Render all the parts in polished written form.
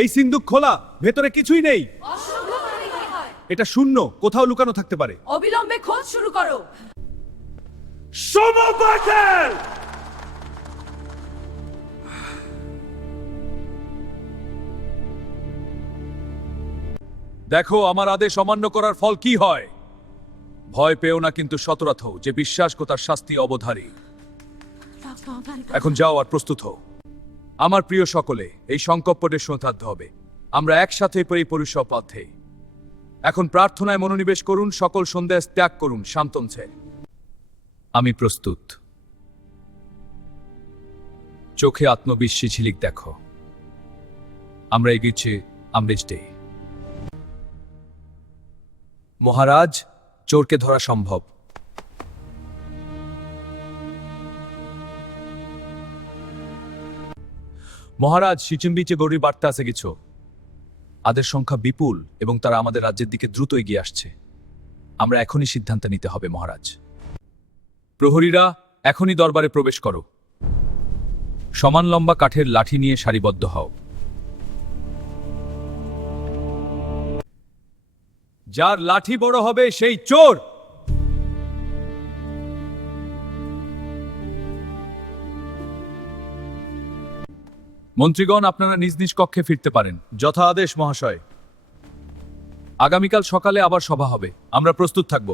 এই সিন্দুক খোলা, ভেতরে কিছুই নেই। এটা শূন্য, কোথাও লুকানো থাকতে পারে। অবিলম্বে খোঁজ শুরু করো। দেখো আমার আদেশ অমান্য করার ফল কি হয়। ভয় পেও না, কিন্তু সতর্ক হও, যে বিশ্বাস কো তার শাস্তি অবধারী। এখন যাও আর প্রস্তুত হও। আমার প্রিয় সকলে, এই সংকল্পের শোধার্থ হবে। আমরা একসাথে এই পরিষপাথে এখন প্রার্থনায় মনোনিবেশ করুন। সকল সন্দেহ ত্যাগ করুন শান্তনছে। আমি প্রস্তুত। চোখে আত্মবিশ্বাসী ঝিলিক দেখো। আমরা এগিয়েছি আমৃষ্টে। মহারাজ, চোরকে ধরা সম্ভব। মহারাজ, সিচিম্বিচে গৌরী বার্তা আছে কিছু। আদের সংখ্যা বিপুল এবং তারা আমাদের রাজ্যের দিকে দ্রুত এগিয়ে আসছে। আমরা এখনই সিদ্ধান্ত নিতে হবে মহারাজ। প্রহরীরা, এখনই দরবারে প্রবেশ করো। সমান লম্বা কাঠের লাঠি নিয়ে সারিবদ্ধ হও। যার লাঠি বড় হবে সেই চোর। মন্ত্রীগণ, আপনারা নিজ নিজ কক্ষে ফিরতে পারেন। যথা আদেশ মহাশয়। আগামীকাল সকালে আবার সভা হবে, আমরা প্রস্তুত থাকব।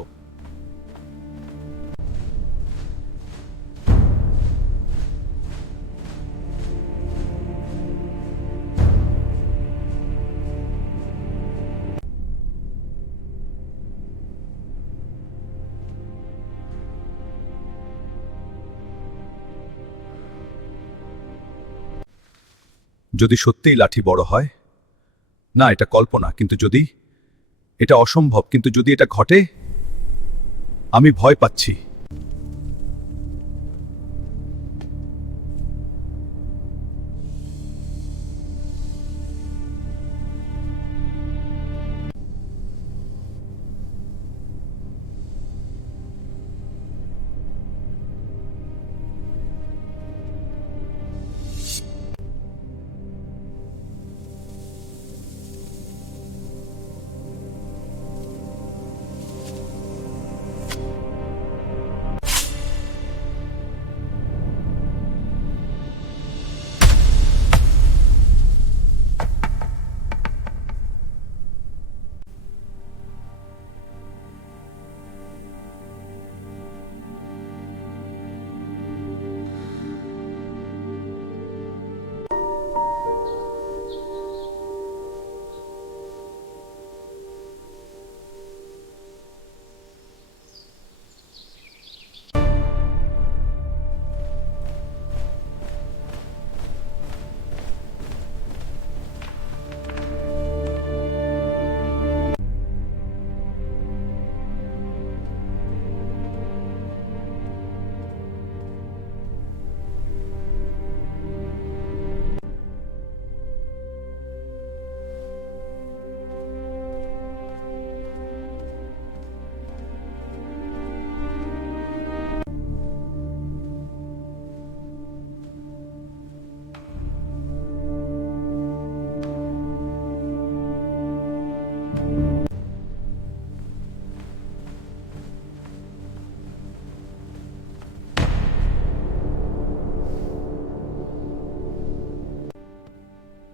যদি সত্যিই লাঠি বড় হয়, না এটা কল্পনা, কিন্তু যদি এটা অসম্ভব, কিন্তু যদি এটা ঘটে, আমি ভয় পাচ্ছি।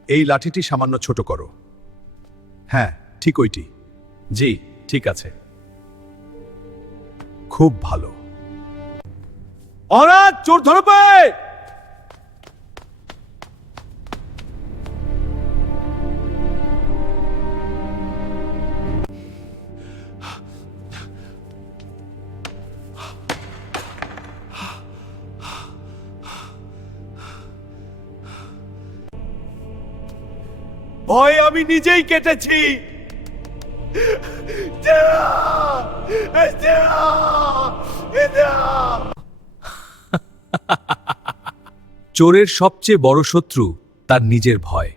এই লাঠিটি সামান্য ছোট করো। হ্যাঁ, ঠিক ওইটি। জি, ঠিক আছে। খুব ভালো। অনাথ, চোর ধরো পায়। ভয় আমি নিজেই কেটেছি। চোরের সবচেয়ে বড় শত্রু তার নিজের ভয়।